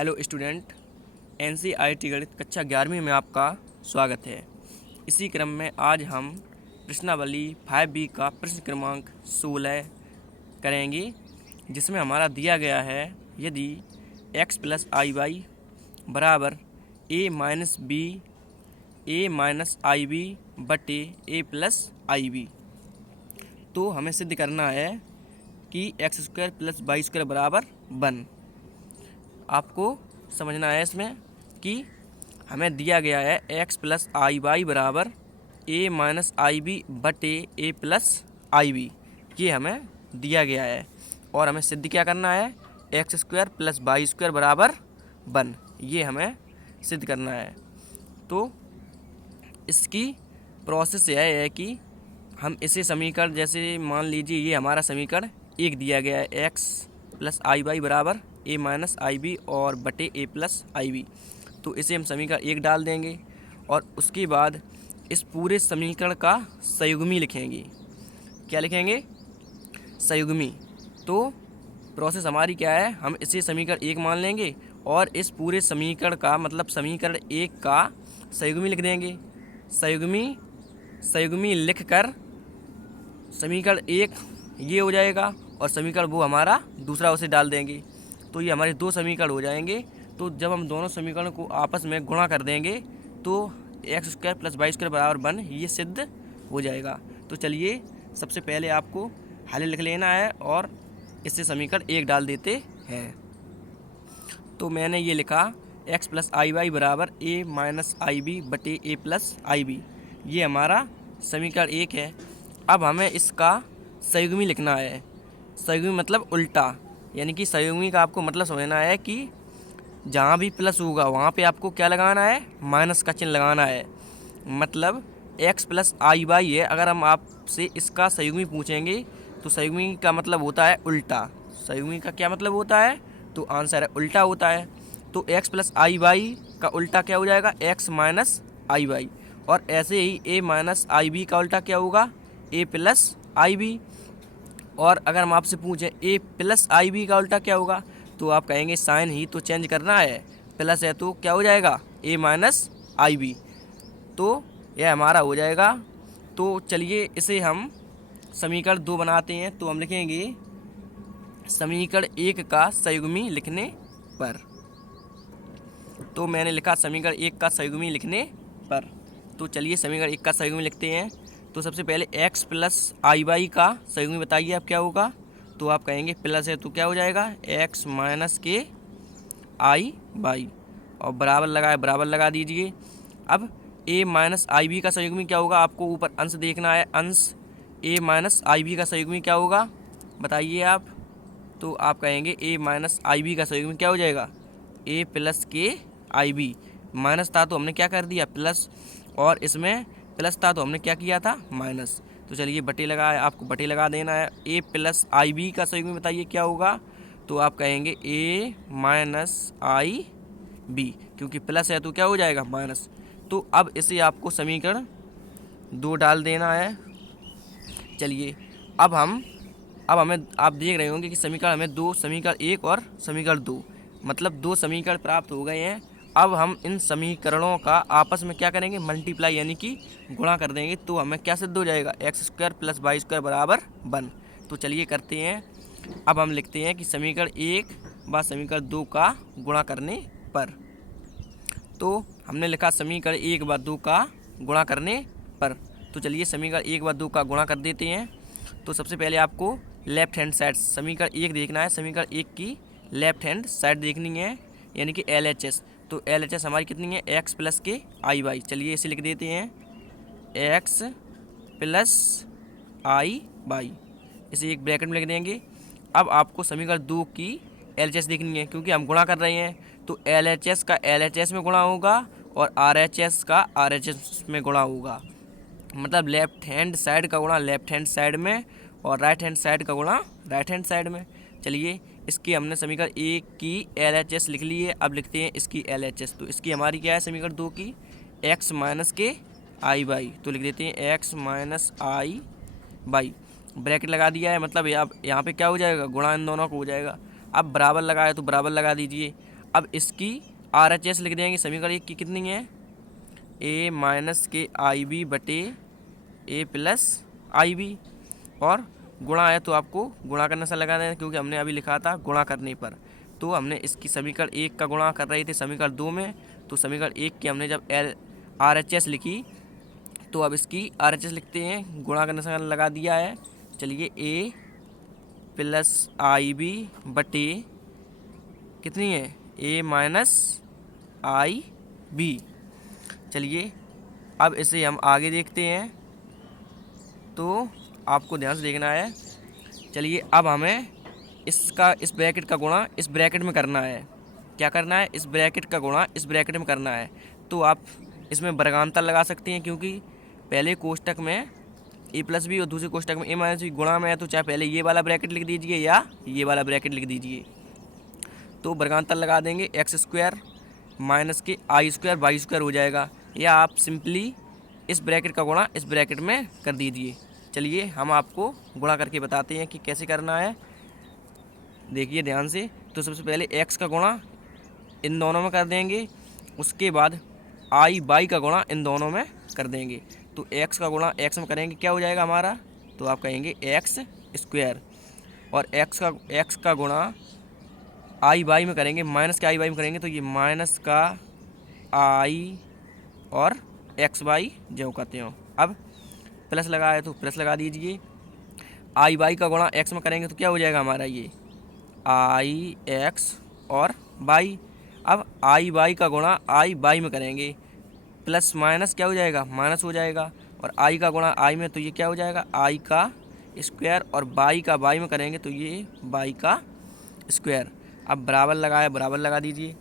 Hello student, NCERT गणित कक्षा 11वीं में आपका स्वागत है। इसी क्रम में आज हम प्रश्नावली 5B का प्रश्न क्रमांक 16 करेंगे, जिसमें हमारा दिया गया है यदि x प्लस आई वाई बराबर a माइनस आई बी बटे a प्लस आई बी, तो हमें सिद्ध करना है कि x square plus y square बराबर 1। आपको समझना है इसमें कि हमें दिया गया है x प्लस आई वाई बराबर a माइनस आई बी बटे a प्लस आई बी, ये हमें दिया गया है और हमें सिद्ध क्या करना है, x square plus y square बराबर 1, ये हमें सिद्ध करना है। तो इसकी प्रोसेस यह है कि हम इसे समीकरण, जैसे मान लीजिए ये हमारा समीकरण एक दिया गया है, x प्लस आई वाई बराबर a माइनस आई बी और बटे a प्लस आई बी, तो इसे हम समीकरण एक डाल देंगे और उसके बाद इस पूरे समीकरण का संयुग्मी लिखेंगे। क्या लिखेंगे? संयुग्मी। तो प्रोसेस हमारी क्या है, हम इसे समीकरण एक मान लेंगे और इस पूरे समीकरण का मतलब समीकरण एक का संयुग्मी लिख देंगे। संयुग्मी लिखकर समीकरण एक ये हो जाएगा और समीकरण वो हमारा दूसरा उसे डाल देंगे, तो ये हमारे दो समीकरण हो जाएंगे। तो जब हम दोनों समीकरण को आपस में गुणा कर देंगे तो x square plus y square बराबर 1 ये सिद्ध हो जाएगा। तो चलिए सबसे पहले आपको हल लिख लेना है और इससे समीकरण एक डाल देते हैं। तो मैंने ये लिखा एक्स प्लस आई वाई बराबर a माइनस आई बी बटे a प्लस आई बी, ये हमारा समीकरण एक है। अब हमें इसका संयुग्मी लिखना है। संयुग्मी मतलब उल्टा, यानी कि संयुग्मी का आपको मतलब समझना है कि जहाँ भी प्लस होगा वहाँ पे आपको क्या लगाना है, माइनस का चिन्ह लगाना है। मतलब x प्लस आई वाई है, अगर हम आपसे इसका संयुग्मी पूछेंगे तो संयुग्मी का मतलब होता है उल्टा। संयुग्मी का क्या मतलब होता है, तो आंसर है उल्टा होता है। तो x प्लस आई वाई का उल्टा क्या हो जाएगा, x माइनस आई वाई, और ऐसे ही a माइनस आई बी का उल्टा क्या होगा, a प्लस आई बी। और अगर हम आपसे पूछें a प्लस आई बी का उल्टा क्या होगा, तो आप कहेंगे साइन ही तो चेंज करना है, प्लस है तो क्या हो जाएगा, a माइनस आई बी। तो यह हमारा हो जाएगा। तो चलिए इसे हम समीकरण 2 बनाते हैं। तो हम लिखेंगे समीकरण एक का संयुग्मी लिखने पर। तो मैंने लिखा समीकरण एक का संयुग्मी लिखने पर। तो चलिए समीकरण एक का संयुग्मी लिखते हैं। तो सबसे पहले x प्लस आई वाई का संयुग्मी बताइए आप क्या होगा, तो आप कहेंगे प्लस है तो क्या हो जाएगा, x माइनस के आई वाई, और बराबर लगा दीजिए। अब a माइनस आई बी का संयुग्मी क्या होगा, आपको ऊपर अंश देखना है, अंश a माइनस आई बी का संयुग्मी क्या होगा बताइए आप, तो आप कहेंगे a माइनस आई बी का संयुग्मी क्या हो जाएगा, a प्लस के आई बी। माइनस था तो हमने क्या कर दिया प्लस, और इसमें प्लस था तो हमने क्या किया था माइनस। तो चलिए बटे लगा, आपको बटे लगा देना है। a प्लस आई बी का संयुग्मी बताइए क्या होगा, तो आप कहेंगे a माइनस आई बी, क्योंकि प्लस है तो क्या हो जाएगा माइनस। तो अब इसे आपको समीकरण 2 डाल देना है। चलिए अब हमें आप देख रहे होंगे कि समीकरण हमें दो, समीकरण एक और समीकरण 2, मतलब 2 समीकरण प्राप्त हो गए हैं। अब हम इन समीकरणों का आपस में क्या करेंगे, मल्टीप्लाई यानी कि गुणा कर देंगे, तो हमें क्या सिद्ध हो जाएगा, x square plus y square बराबर 1। तो चलिए करते हैं। अब हम लिखते हैं कि समीकरण एक व समीकरण 2 का गुणा करने पर। तो हमने लिखा समीकरण एक व 2 का गुणा करने पर। तो चलिए समीकरण एक व 2 का गुणा कर देते हैं। तो सबसे पहले आपको लेफ्ट हैंड साइड समीकरण एक देखना है, समीकरण एक की लेफ्ट हैंड साइड देखनी है, यानी कि LHS। तो LHS हमारी कितनी है, x प्लस के आई वाई। चलिए इसे लिख देते हैं x प्लस आई वाई, इसे एक ब्रैकेट में लिख देंगे। अब आपको समीकरण 2 की LHS देखनी है, क्योंकि हम गुणा कर रहे हैं, तो LHS का LHS में गुणा होगा और RHS का RHS में गुणा होगा। मतलब लेफ्ट हैंड साइड का गुणा लेफ्ट हैंड साइड में और राइट हैंड साइड का गुणा राइट हैंड साइड में। चलिए इसकी हमने समीकरण एक की LHS लिख ली है, अब लिखते हैं इसकी LHS। तो इसकी हमारी क्या है, समीकरण 2 की x माइनस के आई वाई, तो लिख देते हैं x माइनस आई वाई, ब्रैकेट लगा दिया है। मतलब यहाँ पे क्या हो जाएगा, गुणा इन दोनों को हो जाएगा। अब बराबर लगाए तो बराबर लगा दीजिए। अब इसकी RHS लिख देंगे। समीकरण एक की कितनी है, a माइनस के आई बी बटे a प्लस आई बी, और गुणा है तो आपको गुणा करने से लगा देना, क्योंकि हमने अभी लिखा था गुणा करने पर। तो हमने इसकी समीकरण एक का गुणा कर रहे थे समीकरण दो में, तो समीकरण एक की हमने जब RHS लिखी, तो अब इसकी RHS लिखते हैं, गुणा करने से लगा दिया है। चलिए a प्लस आई बी बटे कितनी है, a माइनस आई बी। चलिए अब इसे हम आगे देखते हैं, तो आपको ध्यान से देखना है। चलिए अब हमें इसका इस ब्रैकेट का गुणा इस ब्रैकेट में करना है। क्या करना है, इस ब्रैकेट का गुणा इस ब्रैकेट में करना है। तो आप इसमें वर्गांतर लगा सकते हैं, क्योंकि पहले कोष्टक में ए प्लस बी और दूसरे कोष्टक में ए माइनस बी गुणा में है, तो चाहे पहले ये वाला ब्रैकेट लिख दीजिए या ये वाला ब्रैकेट लिख दीजिए। तो वर्गांतर लगा देंगे, एक्स स्क्वायर माइनस के आई स्क्वायर बाई स्क्वायर हो जाएगा, या आप सिंपली इस ब्रैकेट का गुणा इस ब्रैकेट में कर दीजिए। चलिए हम आपको गुणा करके बताते हैं कि कैसे करना है, देखिए ध्यान से। तो सबसे पहले x का गुणा इन दोनों में कर देंगे, उसके बाद आई बाई का गुणा इन दोनों में कर देंगे। तो x का गुणा x में करेंगे, क्या हो जाएगा हमारा, तो आप कहेंगे एक्स स्क्वायर, और x का गुणा आई बाई में करेंगे, माइनस के आई बाई में करेंगे, तो ये माइनस का आई और एक्स बाई जो कहते हो। अब प्लस लगा है तो प्लस लगा दीजिए। आई बाई का गुणा एक्स में करेंगे तो क्या हो जाएगा हमारा, ये आई एक्स और बाई। अब आई बाई का गुणा आई बाई में करेंगे, प्लस माइनस क्या हो जाएगा, माइनस हो जाएगा, और आई का गुणा आई में, तो ये क्या हो जाएगा, आई का स्क्वायर, और बाई का बाई में करेंगे तो ये बाई का स्क्वायर। अब बराबर लगाया, बराबर लगा दीजिए।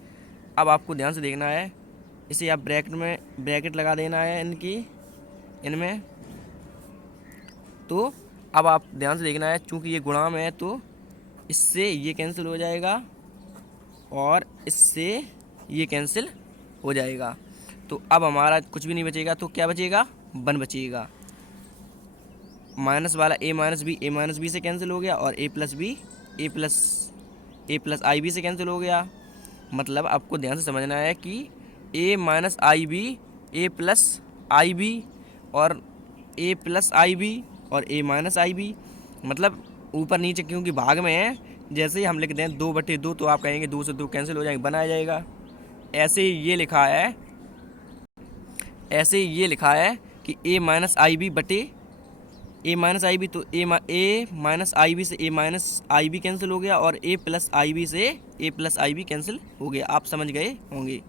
अब आपको ध्यान से देखना है, इसे आप ब्रैकेट लगा देना है इनमें। तो अब आप ध्यान से देखना है, चूँकि ये गुणा में है तो इससे ये कैंसिल हो जाएगा और इससे ये कैंसिल हो जाएगा। तो अब हमारा कुछ भी नहीं बचेगा, तो क्या बचेगा, 1 बचेगा। माइनस वाला a माइनस बी से कैंसिल हो गया, और a प्लस आई बी से कैंसिल हो गया। मतलब आपको ध्यान से समझना है कि a minus i b, a plus i b, और a प्लस आई बी और a माइनस आई बी, मतलब ऊपर नीचे क्योंकि भाग में है। जैसे ही हम लिख दें 2/2, तो आप कहेंगे 2 से 2 कैंसिल हो जाएंगे, बनाया जाएगा। ऐसे ही ये लिखा है कि a माइनस आई बी बटे a माइनस आई बी, तो a माइनस आई बी से a minus i b cancel हो गया, और a प्लस आई बी से a plus i b cancel हो गया। आप समझ गए होंगे।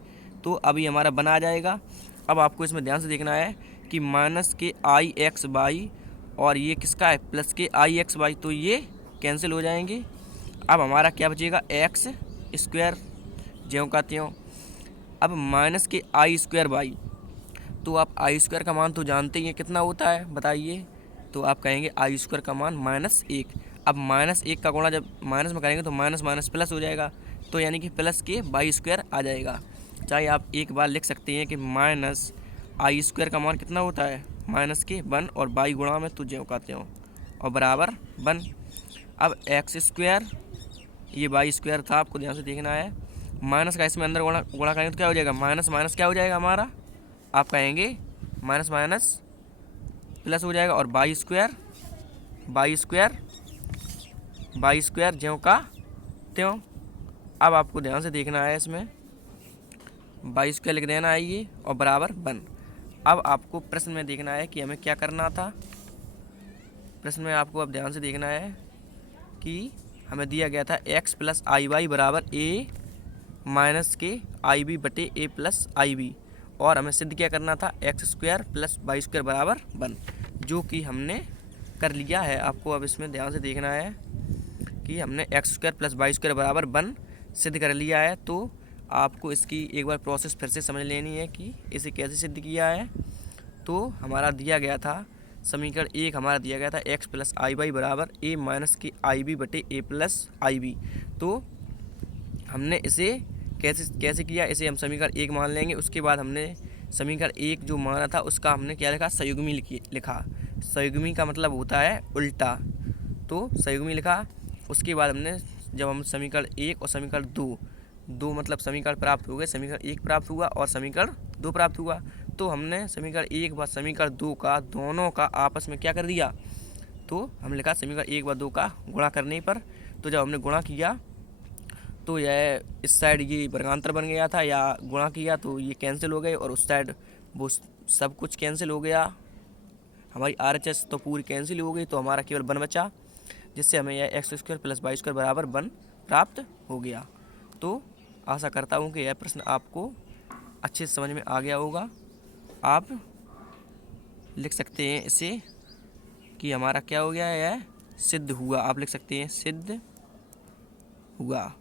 तो अभी हमारा बना जाएगा। अब आपको इसमें ध्यान से देखना है कि माइनस के आई एक्स बाई, और ये किसका है, प्लस के आई एक्स बाई, तो ये कैंसिल हो जाएंगे। अब हमारा क्या बचेगा, एक्स स्क्वायर ज्यों का त्यों। अब माइनस के आई स्क्वायर बाई, तो आप आई स्क्वायर का मान तो जानते ही हैं कितना होता है, बताइए। तो आप कहेंगे आई स्क्वायर का मान -1। अब -1 का गुणा जब माइनस में करेंगे तो माइनस माइनस प्लस हो जाएगा, तो यानी कि प्लस के बाई स्क्वायर आ जाएगा। चाहे आप एक बार लिख सकते हैं कि माइनस आई स्क्वायर का मान कितना होता है, माइनस के 1, और बाई गुणा में तो ज्यों का त्यों, और बराबर 1। अब एक्स स्क्वायर, ये बाई स्क्वायर था, आपको ध्यान से देखना है। माइनस का इसमें अंदर गुणा करेंगे तो क्या हो जाएगा, माइनस माइनस क्या हो जाएगा हमारा, आप कहेंगे माइनस माइनस प्लस हो जाएगा, और बाई स्क्वायर ज्यों का त्यों। अब आपको ध्यान से देखना है, इसमें बाई स्क्वायर लिख देना है ये, और बराबर 1। अब आपको प्रश्न में देखना है कि हमें क्या करना था। प्रश्न में आपको अब ध्यान से देखना है कि हमें दिया गया था x प्लस आई वाई बराबर a माइनस के आई बी बटे a प्लस आई बी, और हमें सिद्ध क्या करना था, x square plus by square बराबर 1, जो कि हमने कर लिया है। आपको अब इसमें ध्यान से देखना है कि हमने x square plus by square बराबर 1 सिद्ध कर लिया है। तो आपको इसकी एक बार प्रोसेस फिर से समझ लेनी है कि इसे कैसे सिद्ध किया है। तो हमारा दिया गया था समीकरण एक, हमारा दिया गया था एक्स प्लस आई वाई बराबर a माइनस की आई बी बटे a प्लस आई बी। तो हमने इसे कैसे किया, इसे हम समीकरण एक मान लेंगे। उसके बाद हमने समीकरण एक जो माना था उसका हमने क्या लिखा, संयुग्मी लिखा। संयुग्मी का मतलब होता है उल्टा, तो संयुग्मी लिखा। उसके बाद हमने जब हम समीकरण एक और समीकरण दो दो मतलब समीकरण प्राप्त हो गए, समीकरण 1 प्राप्त हुआ और समीकरण 2 प्राप्त हुआ। तो हमने समीकरण 1 व समीकरण 2 का दोनों का आपस में क्या कर दिया, तो हमने लिखा समीकरण 1 व 2 का गुणा करने पर, तो जब हमने गुणा किया तो यह इस साइड ये वर्गांतर बन गया था, या गुणा किया तो ये कैंसिल हो गए और उस साइड वो सब कुछ कैंसिल हो गया, हमारी RHS तो पूरी कैंसिल हो गई, तो हमारा केवल 1 बचा, जिससे हमें यह x² + y² बराबर 1 प्राप्त हो गया। तो आशा करता हूँ कि यह प्रश्न आपको अच्छे से समझ में आ गया होगा। आप लिख सकते हैं इसे कि हमारा क्या हो गया है, यह सिद्ध हुआ। आप लिख सकते हैं सिद्ध हुआ।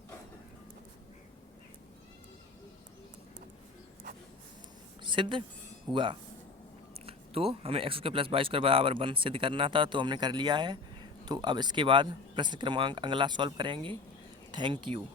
सिद्ध हुआ। तो हमें x² + y² बराबर 1 सिद्ध करना था, तो हमने कर लिया है। तो अब इसके बाद प्रश्न क्रमांक अगला सॉल्व करेंगे। Thank you.